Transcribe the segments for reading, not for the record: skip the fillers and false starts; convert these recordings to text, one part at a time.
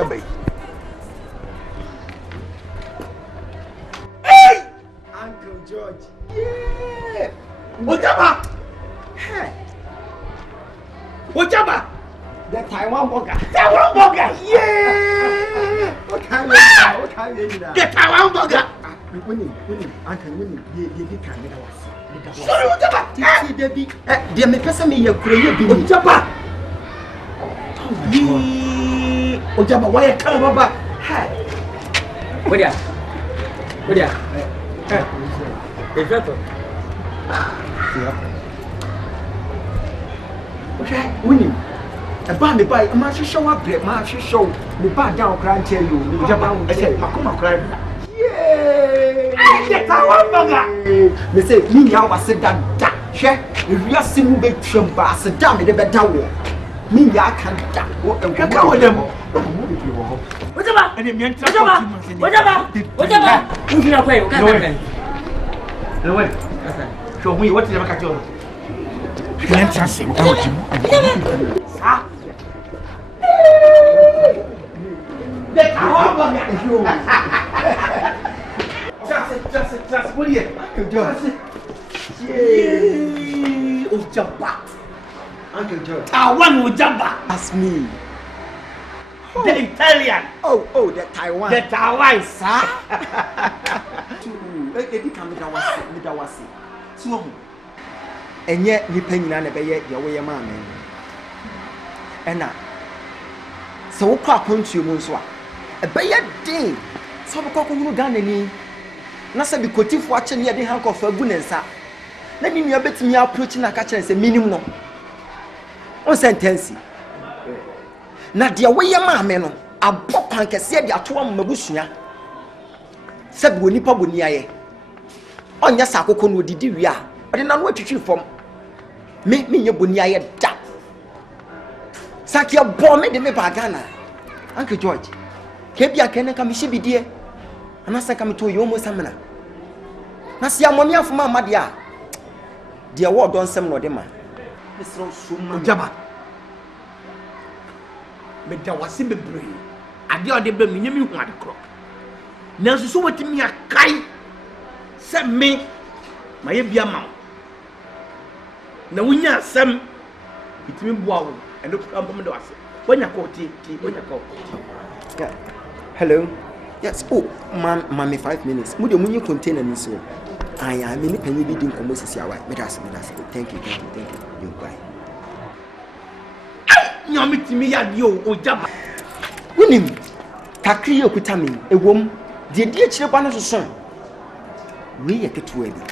Ojabai. Hey! Uncle George. Yeah. Ojaba. Hey. Ojaba. The Taiwan burger. Taiwan burger. Yeah. What kind of the Taiwan burger. Winning. Uncle winning. You can make us. Sorry, Ojaba. Debbie. Dear me person me your prayer be Ojaba. Ojaba, why you come back? Hi. What ya? Hey, Veto. Okay, winning. A band by a match show up, match show. The bad down cry tell you. Ojaba, I said, Makuma cry. Yay! Get our burger. They say, me, I was said that. Share, if you are seeing big chumba, sit down in the bed down. Me, I can't go with them. Whatever, and the men whatever. Who's your way? No way. Show me what is the macaron. Can't chance him. Just, what do you? Ojaba. Uncle George. Taiwan Ojaba. That's me. Oh. The Italian. Oh, the Taiwan. The Taiwan, sir. Edi come midawasi. So, and yet you penny na be yet your way man. And now, so what country you so a bear day. So we call you Ganani. Nasa be cotif watching near the hank of a goodness. Let me bet me approaching a catcher and say minimum. On sentence. Na dia we yema ame no abopan kese dia to am mabusua sabi woni pa boni aye onya sakoko no didi wi a ode na no atwitwi fom me nye boni aye da sakia bo me de me ba Ghana Uncle George ke bia kene ka me hibidie anasa ka me to yo mo samena na sia momi afoma amade a dia wo don sem no de ma mesro suma Ojaba Meda wasi bebre ade ode be me nyemi hu ade kro nanso so watimi akai se me maye bia ma na wunya asem itimi boa wo eno ambom de wase wonya ko ti wonya ko yeah. Hello. Yes. Oh, mami 5 minutes. Mu de munyi container ni so. Aya me ni panyi bi din komo sisi awai. Me das. Thank you. You bye. Nyami timi ya di Ojaba. Wonim kakri okuta me ewom de die kire ba no so we ye ketua bi.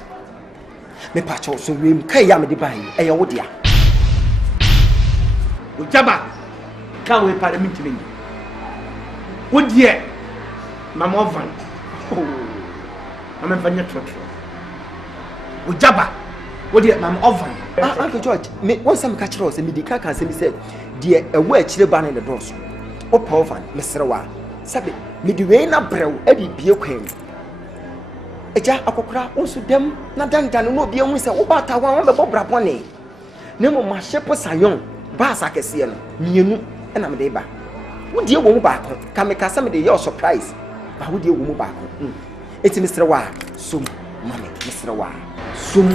Me pa cho so we kai ya me de ban eye wo dia. Ojaba ka we parliament me. Wo die mama van. Oh. Mama vanya trotro. Ojaba wo die mama ovan. Uncle George, me won some catch us me di kaka say me say de ewo a kire ba no the doors. O povan mesrewa. Sabe me di we na brew e di bie kwan. Eja akokora onsu dem na dandan no obi ehun se wo ba ta wan be bobra bone. Na mo ma shepo sayon ba sakese no mienu e na me de ba. Wo die wo mu ba ko ka me ka se me de your surprise. Ba wo die wo mu ba ko. Eti mesrewa sum mame mesrewa. Sum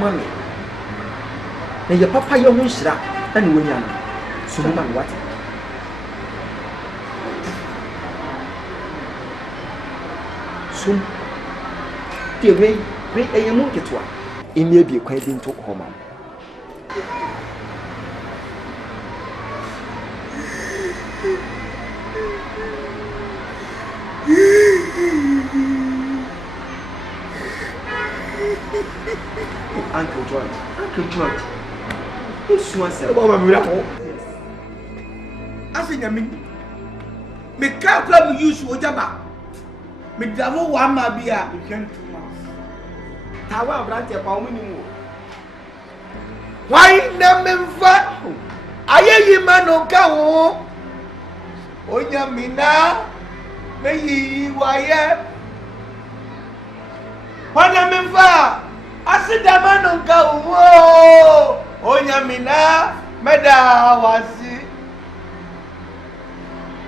mame. Na ye papa ye ho nhira na ne wonya no. Sum mame what? Sum the way a young ketwa in may be quite into home. Uncle George, this was a miracle. I think I mean, me can't come use Ojaba. Me davo wa ma bia you can too much. Tawa brante pa o minimu. Why na memfa? Aye yi manu ka wo. Onya mina me yi waye. Why na memfa? Asida manu ka wo. Onya mina me da wasi.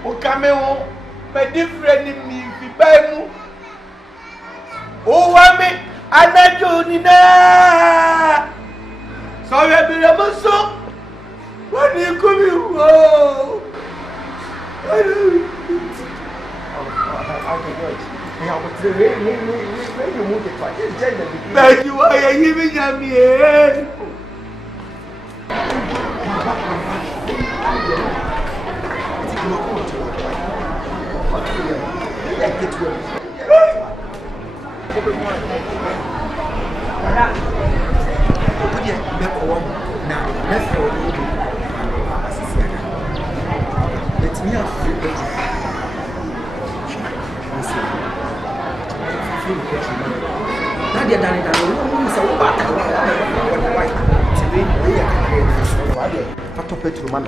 O cameo, but different in me, if you buy me. Oh, I mean, I'm not doing that. Sorry, I've been a so. What do you come here? Oh, thank you. Why are you giving me?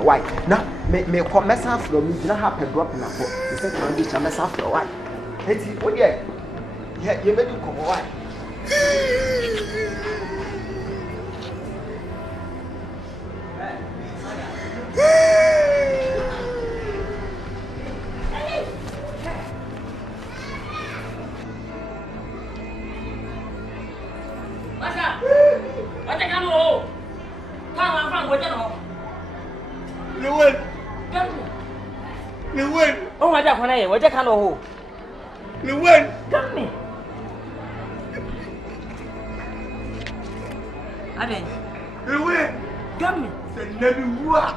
Why? Now, may come mess up from me, not happen drop in a foot. The second dish, I mess up for why? It's what, yeah, you better come away. What you can know? You win. Come me. I mean, You win. come me. Said never what?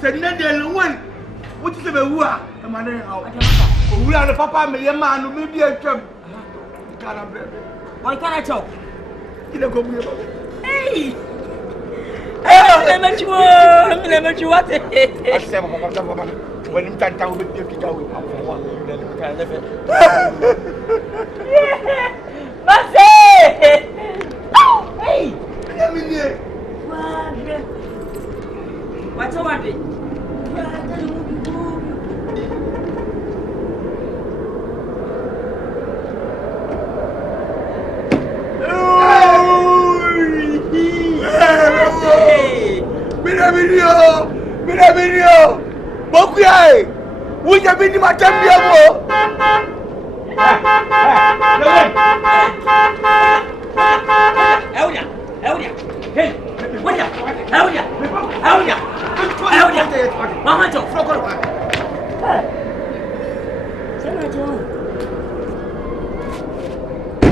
Said never win. What is the war? The man in how? We are the papa, me, a man who may be a chum. Why can't I talk? You don't go here. Hey! I'm never sure what it I is. said, when you can't tell me, you can go. Hey! Let me hear. What's over there? Video. Bokuya. We have been in my temple. Hey, what ya? Mama Jo.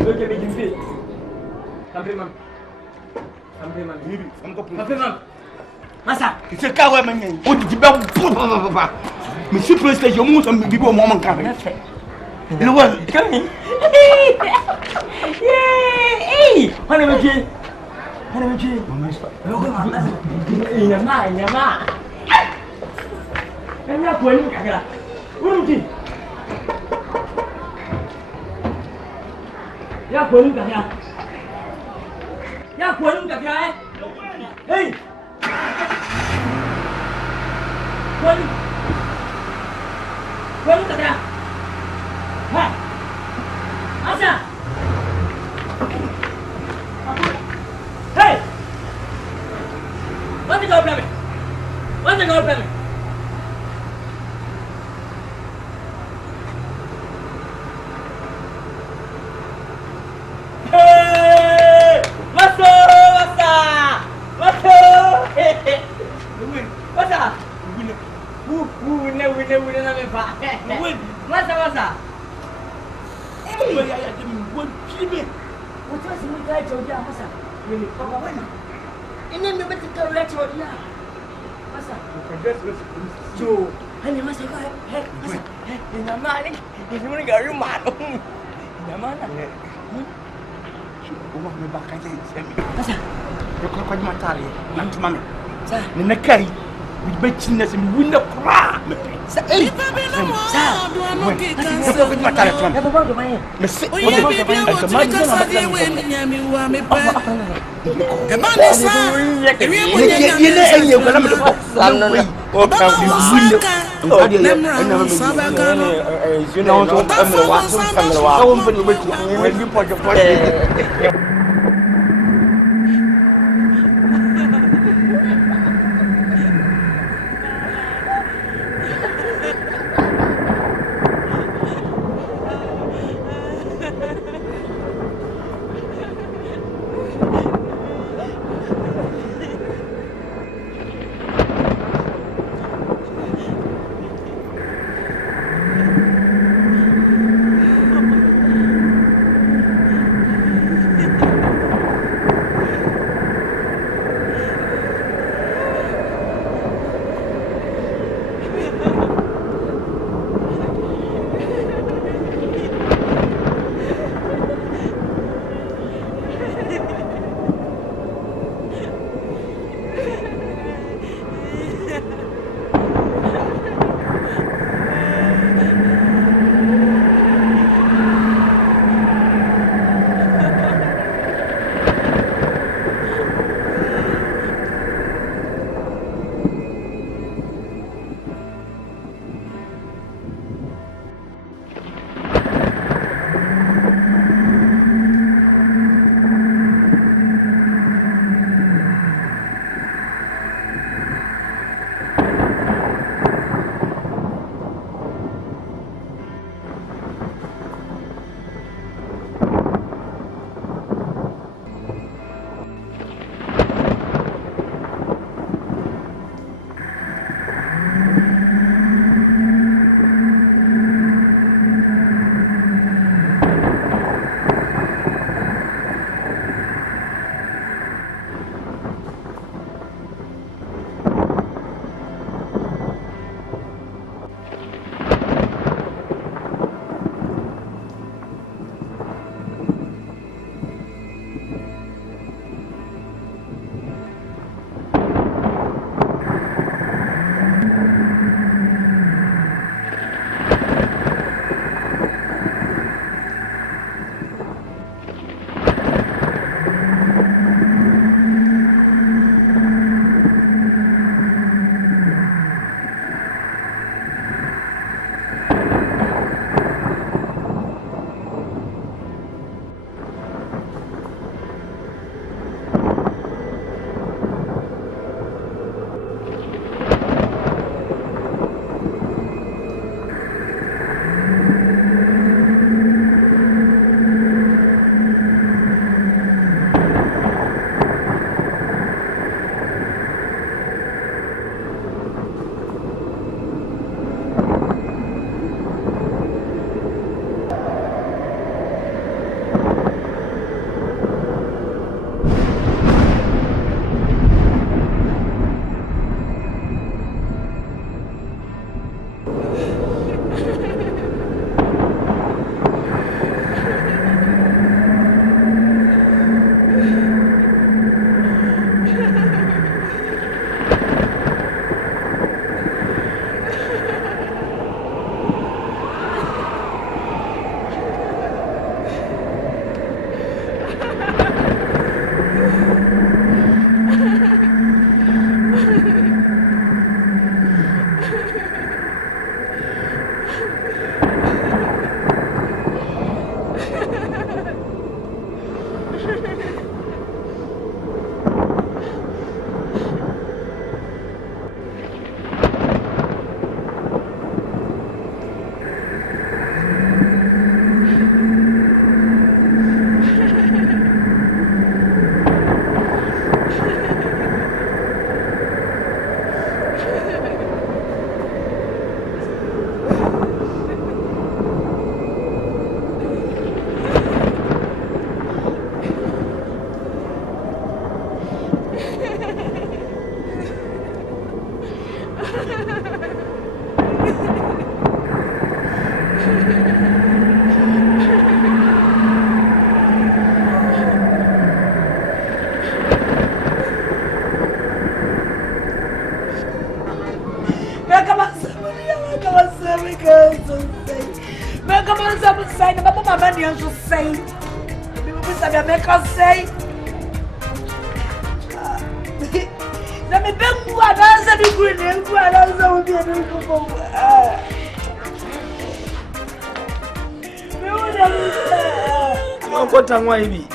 Look at me, you see. Come Masa, it's a cow man. What did you buy? Mr. President, you move some people, Mama coming. You will come in. Yay! Honey, in a man. I'm not going to get it. You're going to get Hey! Quân cả kìa. Hey! Asa! Hey! What's the goal plan? Hey! What's up? Win, Masa. Hey! What was the guy told you, Masa? Really, Papa, when? And then the better lecture, yeah. Masa. So, and you must have hey, Masa. In the morning, if you want to go, you mad. In the morning. Me back again. Masa. You're quite matali. I'm to mammy. Nakai. We bet you and win the crap. Hey, Tangwaibi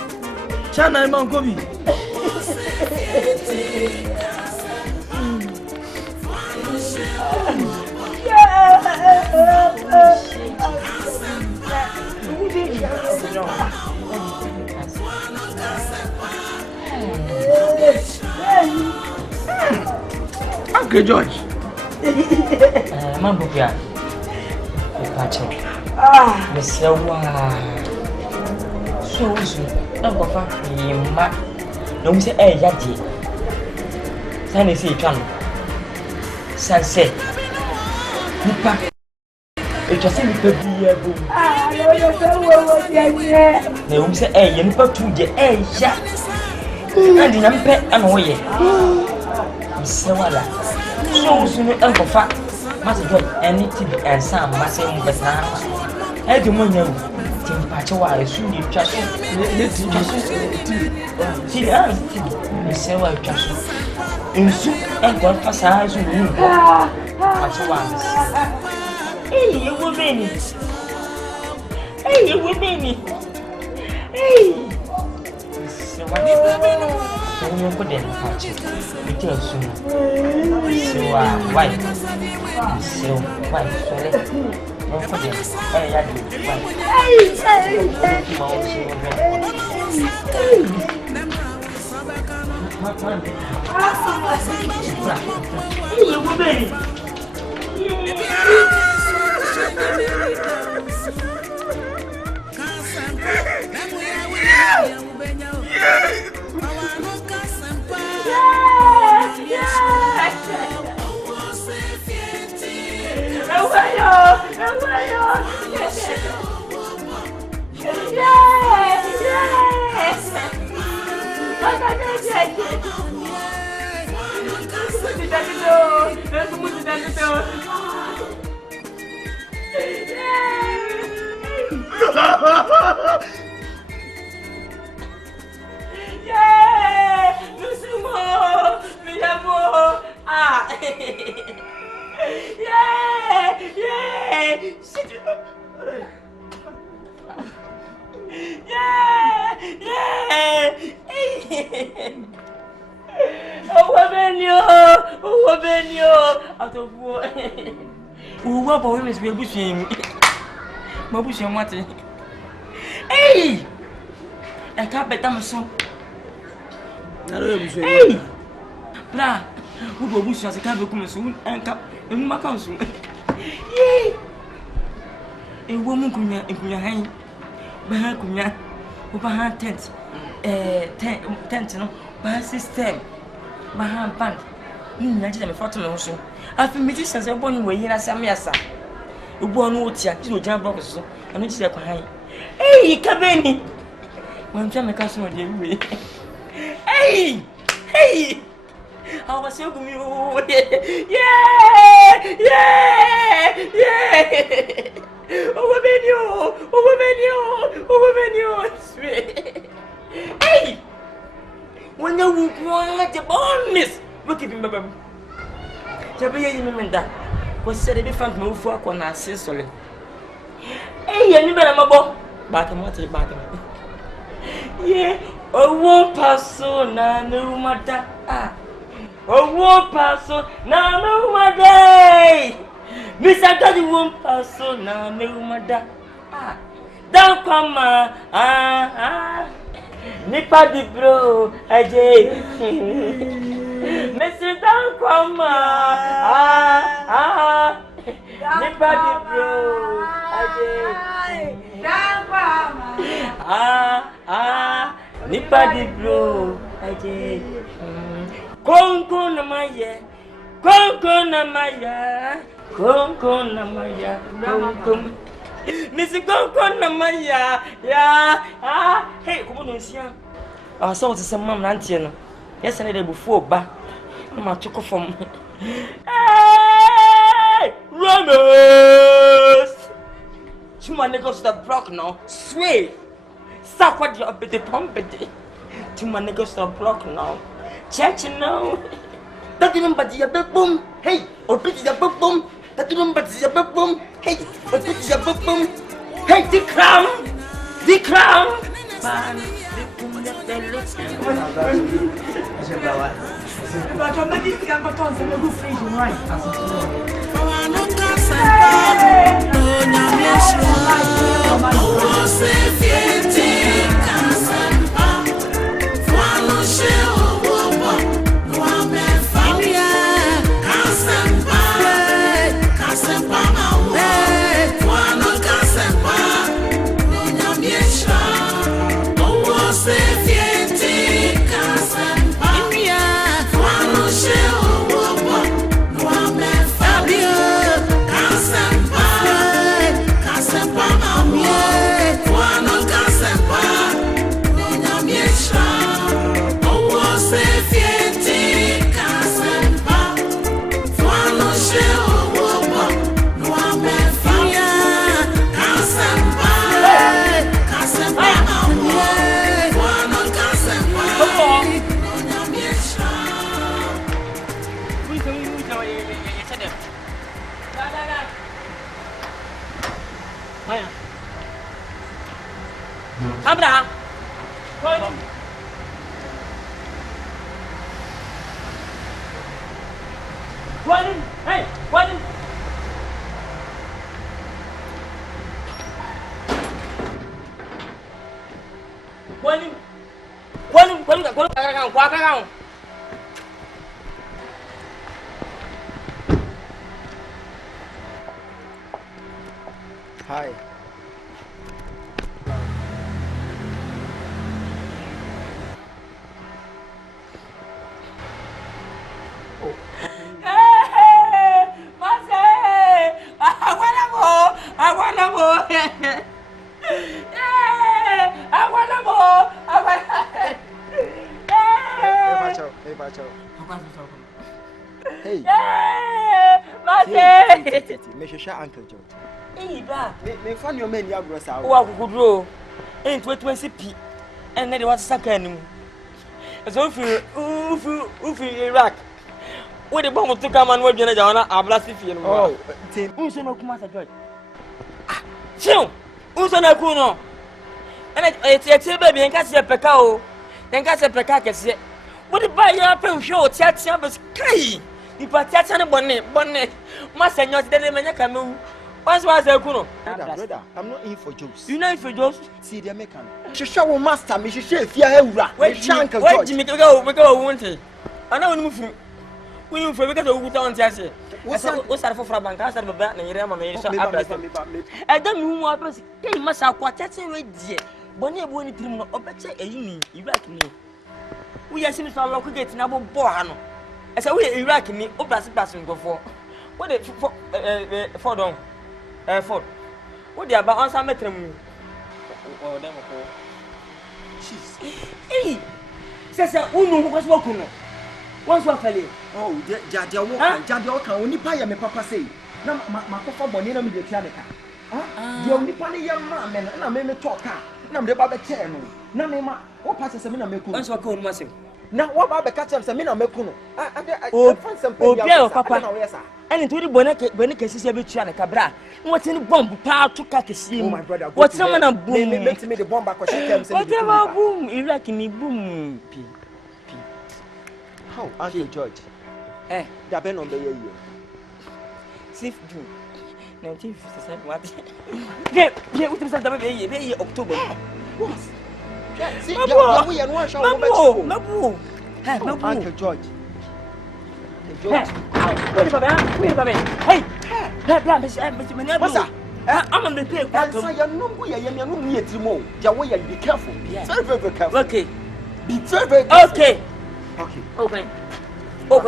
Chana Mankobi Uncle George Mambo pia Pacho Mesewa So na go fa ma no mi se yaje sane se twa no sanse nipa etwa se nipa bi ya bo yo so wo je na o mi se ye nipa tuje ya andi na mpe ana wo ye se wala so no go fa ma se do anything and some ma se mo besa e de mo nyawu Pacho wa esu ni twaso le ti twaso ti ya ni se wa twaso ensu enko fasa esu ni Pacho wa ewo meni se wa ni so ni ko den Pacho ti esu se wa wai se wa so le no ko den ya di Uwa boy mes be bushim. Ma bushim mate. Hey! E ka beta mso. Nalo bushim. Hey! Bra, u bo bushim se ka be ku mso. Enka, e mu maka mso. Yee! E wo mu kunya han. Ba ha kunya. O ba ha tent. Tent no. Ba system. Ba ha band. Ni na je me foto me ho so. Afi magician say bonu we yin asam yasa. Ebu onu otia, ti o jan block so. Anu ti se kwa han. Hey, kabeni. Wan twa me ka so de we. Hey! Hey! I was so gumi o. Yeah! Over menu. Hey! When you want to bonus. Look at him, baby. Jabe ye mi menda. Ko se de be fam ma ufu akona ase sole. Ye ni bela mabo. Ba ke mo te ba ke. Ye, owo paso na no mata. Owo paso na no mata. Mr. God won paso na no mata. Dan kwama. Nipa di bro, aje. Mr. Dan kwama. Nipa di bro, aje. Dan kwama. Nipa di bro, aje. Konko na maya. Nisi kon na maya. Ya. Ah, hey, come on, Sia. Ah, so it's some mom auntie no. Yes, I need before ba. Ma choko from. Hey! Ramos! Tuma niggas the block now. Sway. Stop what you be the pump it. Tuma niggas the block now. Church now. That didn't but the boom. Hey, or pity the boom. That didn't but the boom. Hey, or pity the boom. Hey, the crown. The crown. Man, Abra. Running. Hey, running. Hi. Hey. Me share Uncle George. Hey, bra. Me fan your men ya grossa. Wa kukudro. En 2020p. En na de wat saka anim. So ufi Iraq. We the bomb to come and we be na jawana ablasi fie no. Oh, team. Unso na kuma sa George. Ah, chill. Unso na ku no. Ena e baby en ka se peka o. En ka se peka kese. We the buy ya pe hwe o tia be kai. Di pa tia ne bonne. Ma senyo ti de menya kamu. What's that, Kuno? Brother, I'm not in for jokes. You know in for jokes? See the American. She show master me. She share fear hewra. Wait, Uncle George. Wait, we go. Want it? I know we move for because we don't say. What's that for bank? I said, "Baba, na yere mama yere so abra." I don't know what was. Hey, masa kwata che we die. Boni e boni trim no obeche eyini Iraq ni. We are seem so local gate na bo ha no. I say we Iraq ni obrasi pass ngofo. What the for don? Ford. What the about answer metrem? Oh, them ko. Jeez. Hey. Sasa unu ko so kuno. Once wa fale. Oh, jade wo kan oni pa ya me papa sei. Na makofa boni na me de tia ne ka. Ah? Di oni pa ne ya ma me na me talk ka. Na me de ba be che no. Na me ma wo pa se me na me ku. Once wa ka onu masem. Na wo ba be ka che se me na me ku no. Fan sem pe ya papa. Any to the bonnet cases every channel cabra. What's in the bomb? Power to Kakisi. Oh, my brother. What's someone a boom? Make me the bomb back. Whatever boom, Iraq me boom. How, Uncle George? That been on the year. 6th June 1957. What? Yeah, what is that? October. What? See, we are one shot. Uncle George. Wait for me. Hey, what's that? I'm on the pay. Be careful. Very careful. Okay. Be very careful. Okay.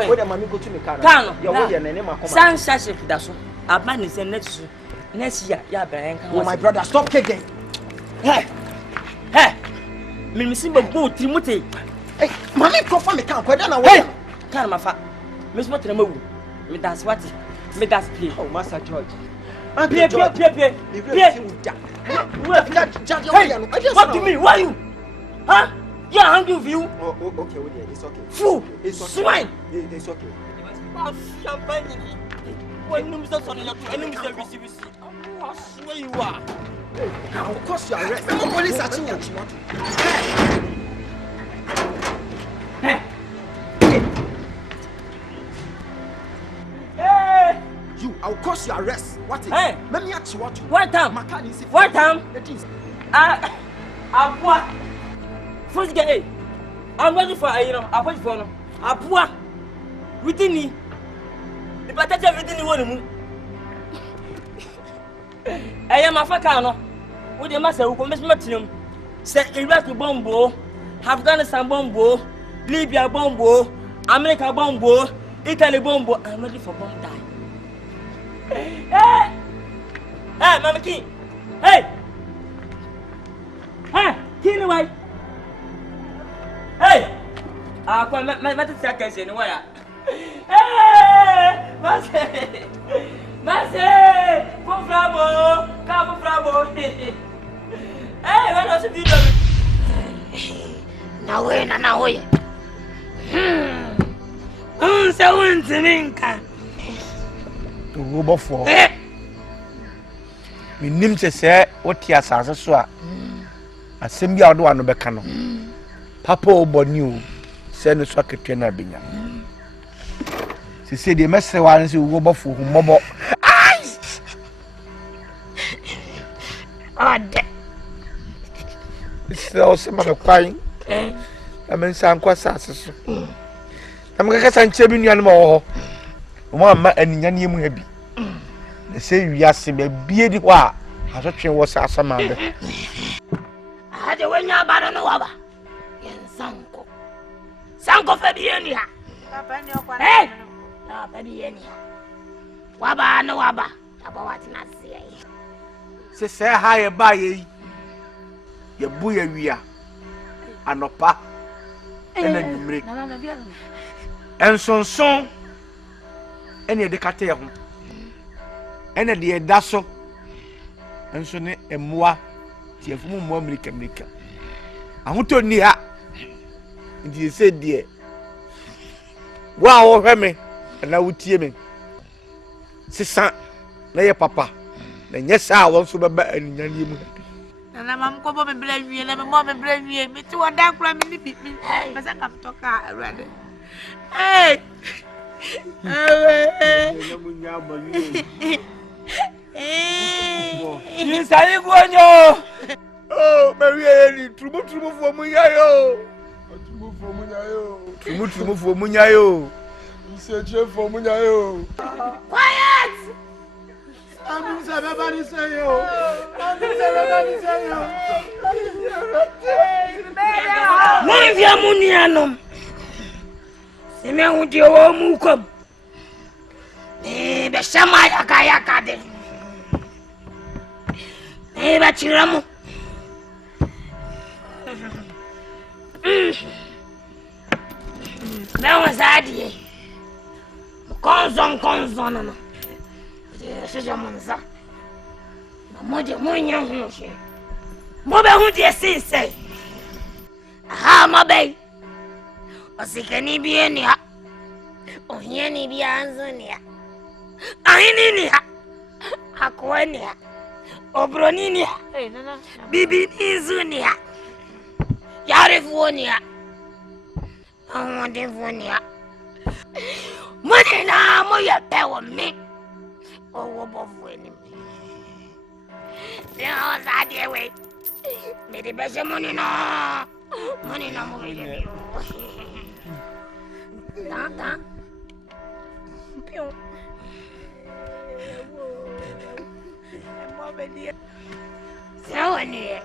Wait a minute, go to me car. Sunshine, that's a man is a next. Next year, yeah, Ben. Oh, my brother, stop kicking. Hey, me see my boat, Timothy. Hey, mommy, profile me can't quite done. Hey, can't my fat. Miss what I'm moving. Me that's what. Me that's play. Oh, Master George. Play. What do you mean? Why you? Huh? Yeah, hungry with you. Oh, okay, it's okay. Fool, it's okay. Swine. It's okay. Champagne. When you start on your enemy service, I swear you are. I'll cost you arrest. I'm a police searching you. Hey. You, I'll cost you arrest. What is? Hey. Let me ask you what. What time? My card is. What time? What? First get I'm ready for I'm waiting for no. Apua. Within me. If I touch everything you want to move. I am a fakano. With the master who comes Martinum. Say Iraq bombo, Afghanistan bombo, Libya bombo, America bombo, Italy bombo. I'm ready for bomb die. Hey, Mama King. Hey, King away. Hey, come, let us check us in where. Hey, Masse, for Flabo, come for Flabo. Hey, what else have you done? Now, way. So, Robo for me nim to say what ya sansa so a asem bia odo ano beka no papa oboni o se no so aketwe na benya se de mesre wa nse robo for humobo ai ade so se ma kwai amen san kwa sase so am ka sanche bi nuan ma wo mo amma aninya ne mu ha bi na se wiase be bie di kwa asotwe wo sa asama be ade wenya ba no waba yen sanko fa bi eni ha papa ni okwa na pa bi eni waba no waba aba wati na se se ha ye ba ye ye bu ye wia anopa ena nyimre ensonson ene de kate ho ene de da so enso ne emua ti afumu mo amerika ahoto ni ha ndi se de wa wo hweme na wutie me sisa na ye papa na nyesa won so beba aninya ne mu na mam ko bo me bla wie na me mo me bla wie me ti wada kura me ni bi pesa kam toka awade hey Ni sai guanyo. Oh, Maria ni trumu fo munyayo. Trumu fo munyayo. Nse fo munyayo. Quiet. I'm everybody say yo. Mon via munianom. Se me udi o mu kom. Be shama yaka de. Ba chiramu. Não azadie. Konzon no. Seja monza. Mode munha hunche. Mobe hunde sinse. Aha mobe. Osikani bieni ha. Ohieni bianzoni ha. Ahini ha. Akwani ha. Obronini ha. Bibi nizuni ha. Yarifuoni ha. Amondefuoni ha. Mone na moya pewo me. Owo bofueni me. Now that way. Me the best money no. Money no mo ile. Tata. Pion. So near.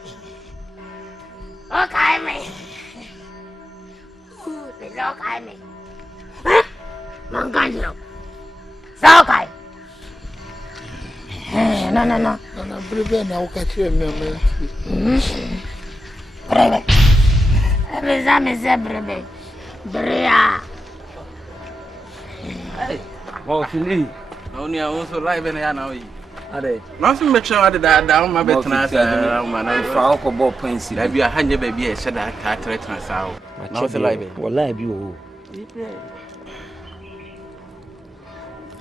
Okay, me. Okay, me. Manganjo. So okay. no. Brebe na ukache meme. Brebe. Me say brebe. Brea. Hey, well, Philly. Only I also live in here now. Ade. Nothing make sure that down my bed tonight. Man, I found a ball points. There be a hundred baby, I said that cat returns out. Now it's alive. Well, live you.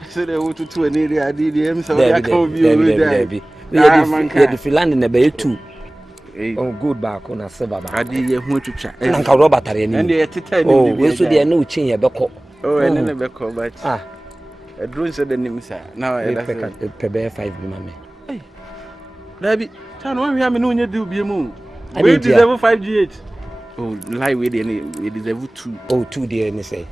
So they want to an area. I did him, so I can't be with that. Yeah, the Finland in the bay too. Oh, good back on a silver. I did you want to chat. And Uncle Robert, and they are oh, we should be no change a buckle. Oh, and then a buckle, but a drone said the name, sir. Now I prepare 5 mammy. Hey, Labby, turn on me, I mean, you do be a moon. We deserve 5G8. Oh, lie with any, we deserve 2. Oh, 2 dear, and say.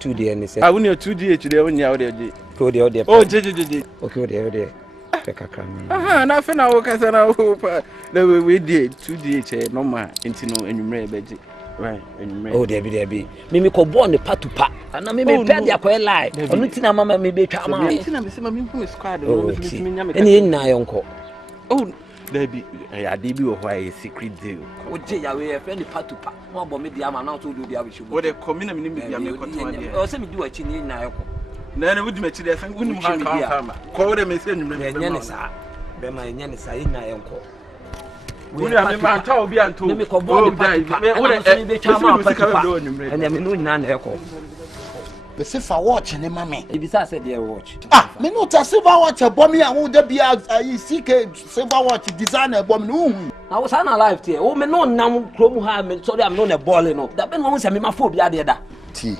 2 dear, and say. I wouldn't have 2 dear today when you're there. Go there, dear. Oh, JJ. Okay, there. Nothing I work as an hope. We did 2 DH, no more, into no, and you may be right. Oh, there be. Mimi ko born the part to part, and I may be paid your quite lie. I'm not in a mamma, maybe come out. I'm who is quite any in my uncle. Oh, there be a debut of why a secret deal. Would say, I will friend the part to part. More about me, the amount now to do the average. What a community, or send me do a chin in Nayoko. Then I would make it a wouldn't call them and send them. Yanisa, Bema and Yanisa in my uncle. We are a man, tell me, and to me, and I mean, none echo. The silver watch and the mammy. If it's said, dear watch. Me not a silver watch, a bomb, and would be a silver watch designer bomb. I was unalive here. Oh, me no now, Chrome have sorry, I'm not a ball enough. That been once a me my phobia the other. Tea.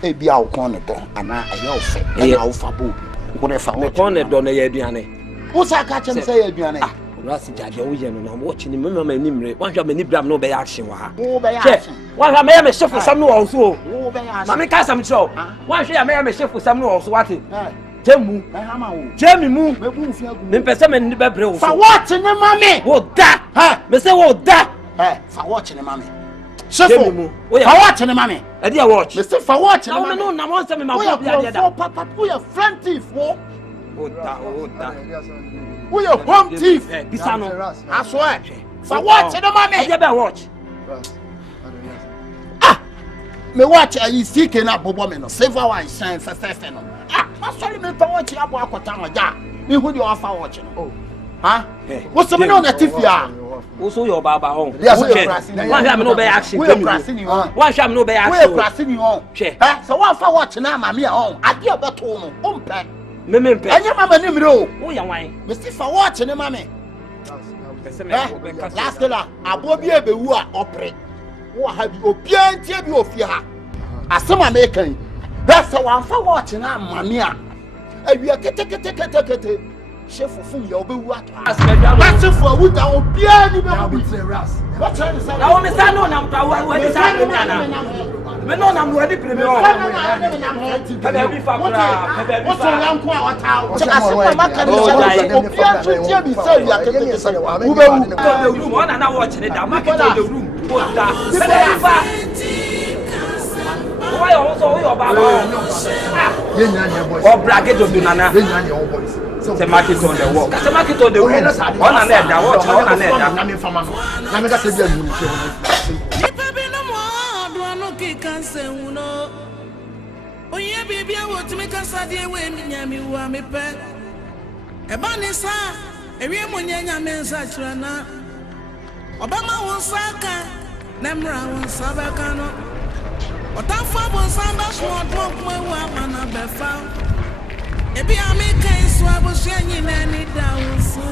Ebi a corner door and I offer and alpha boo. Whatever corner door, Yadiane. What's I catch him say, Yadiane? Rasi Jajoyan, and I'm watching him. Remember, Nimre, one shall many bram no by action. Oh, by action. One I may have a chef for some also. Oh, by action. Mamma Cassam show. One shall may have a chef for some also. What it? Jamie move. Nimpesam and Nibabro. For watching the mammy. What that? Mr. What that? For watching the mammy. Shuffle. We are watching the mammy. I dear watch. Mr. For watching. I don't know. I want some in my papa. We are friend thief. We are home thief. I swear. For watching the mammy. I better watch. Me watch a seeking up a woman. Save our sign for Fefeno. I'm sorry, me watch you up a town. Me who you offer watching. Oh, huh? What's the man on the TV? Also, your Baba home. Yes, one shall no be action. One shall no be action. We're pressing you home. So one for watching now, my mere home. I dear but home. Umpe. Memempe. And your mamma name. Oh, young wine. Mr. for watching, mammy. Last killer, I will be able to operate. What have you obtained? You of fear. As some American. That's the one for watching now, mamma. And we are getting. Chef for whom you'll be what? That's it for wood. I will be any ras. What's that? I want to say no, I'm going to say no, I'm ready to be on. What's a young quality? One and I watching it. I'm not going to the room. Why also your Baba? Or bracket of Dunana? The market on the wall. The market on the room. On an edge. I watch on an edge. I'm in Famano. I'm going to say, oh, yeah, baby, I want to make us a dear way. Me, who are me pet. A banisa, a real Munya message. Obama won't Saka, Namra won't Sabacano. Or Tafa won't Samba, small talk, my woman, a befound. Ebi ameka isu aboshenyi na ni dawusu.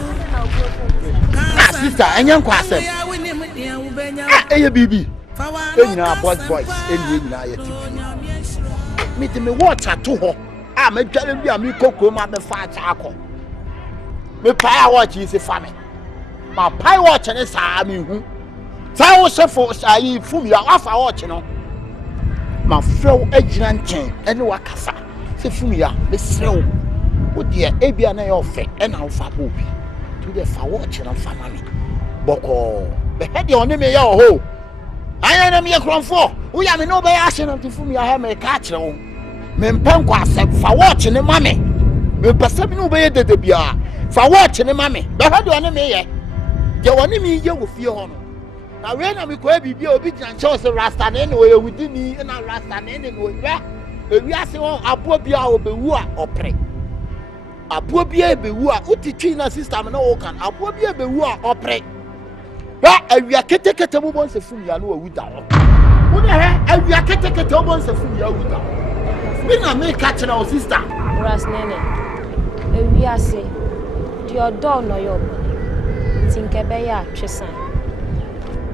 Sister, enyan kwa asem. Eye bibi. Enyina boys, enyina ye TV. Me te me watch ato ho. Me dware bi me kokoro ma be fa acha akọ. Me pai watch yi se fa me. Ma pai watch ne sa me hu. Sa wo shefo ayi fumi ya afa watch no. Ma frɛ agina nkyɛn ɛne wakasa. Se fumi ya me srew wo de ebia na yɛ ɔfɛ ɛna wo fa bobi to de fa watch na fa mami bɔkɔ be he de ɔne me yɛ ɔho anya na me yɛ kronfo wo ya me no be yɛ ahye na te fumi ya ha me ka kyerɛ wo me mpɛnkɔ asɛ fa watch ne mami me pasa me no be dede bia fa watch ne mame be ha do ne me ye je woni mi ye wo fie ho no na we na me ko bibia obi gyan che so rasta ne no ye wudi ni na rasta ne ne no ya ewi ase ho abo bia obewu a opre abo bia ebewu a utitwi na system na wo kan abo bia ebewu a opre ba awia ketekete mo bon se fun ya no wu da ho wo ne he awia ketekete mo bon se fun ya wu da me na me catch na o sister ras nene ewi ase di odo no yo tinke be ya twesan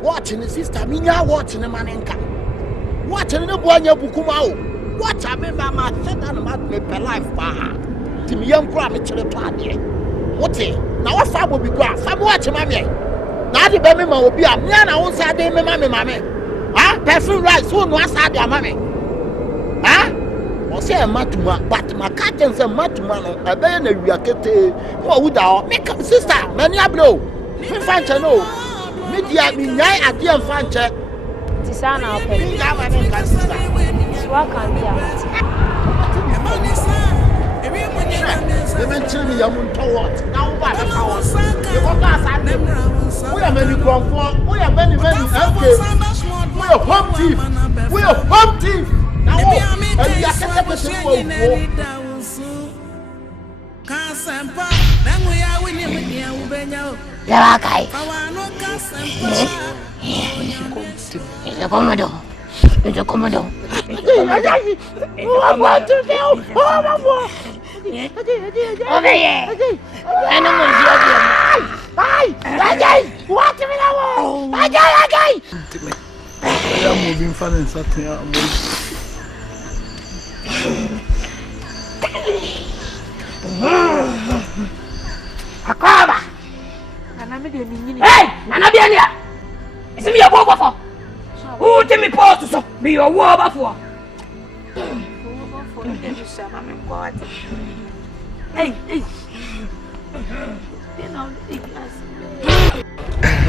watch ni sister me nya watch ni manenka watch ni bo anya bukuma o watch me mama set and ma me per life ba ti me yam kura me kire to ade wote na wa fa bo bi kura fa mo watch ma me na ade be me ma obi a me na wo sa de me mama ha perfume rice so no asa de ama me ha o se matuma but ma ka jen se matuma no ebe na wiakete wo wuda o me sister mani ablo me fanche no media me nyai ade am fanche ti sana ope me ga ma me ka sister swa kan dia the men tell me yamun to what now what the power you go pass and we are many comfort we are many okay we are home thief now and we are set up to go Kasempa nangu ya wini mdia ubenya ya kai It's komodo what to do moving fun and something Akaba Ana me de nyini hey nana bia nia ese me yabo bofo who tell me post so me your wo bafo hey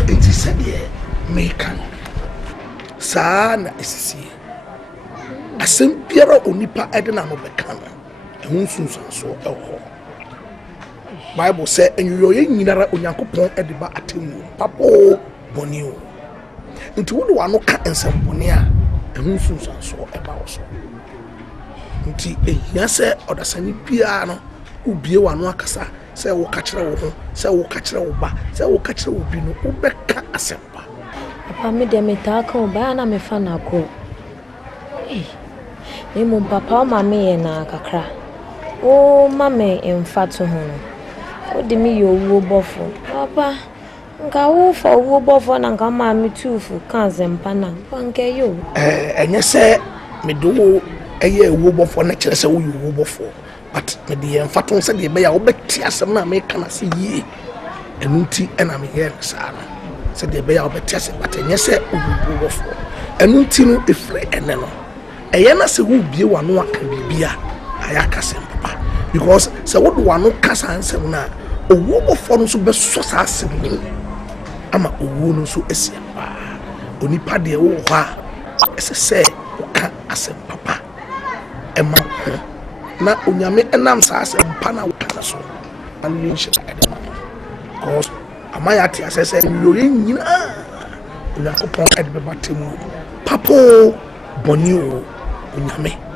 it is said here make sana esisi asem biara onipa edena no beka no ehun sunsun so eho Bible say enyo ye nyinara onyankopon ediba atemu papo boni o nti wo do ano ka ensem boni a ehun sunsun so eba wo so nti ehia se odasani bia no ubie wano akasa se wo ka kire wo ho se wo ka kire wo ba se wo ka kire wo bi no ubeka asempa papa me de metaka o ba na me fa na ko emo papa o mama ye na kakra o mama emfa to ho no o de mi yo wo bofo papa nka wo fo wo bofo na nka mama tufu kan zempa na panke yo enye se me do eye wo bofo na kire se wo yo wo bofo but me de emfa to se de be ya wo beti asem na me kana se yi enunti ena me ye sa na se de be ya wo beti asem but enye se wo bofo enunti no efre ene no eye na se wo bie wano aka bibia ayaka sem papa because se wo do wano kasa ansem na owo bofo no so be so sa asem ni ama owo no so esia pa onipa de wo ho a se ka asem papa ema na onyame enam sa asem pa na wo kana so anu nshi edema because amaya ti asese yori nyina onyakopon edebe batemu papo boni o onyame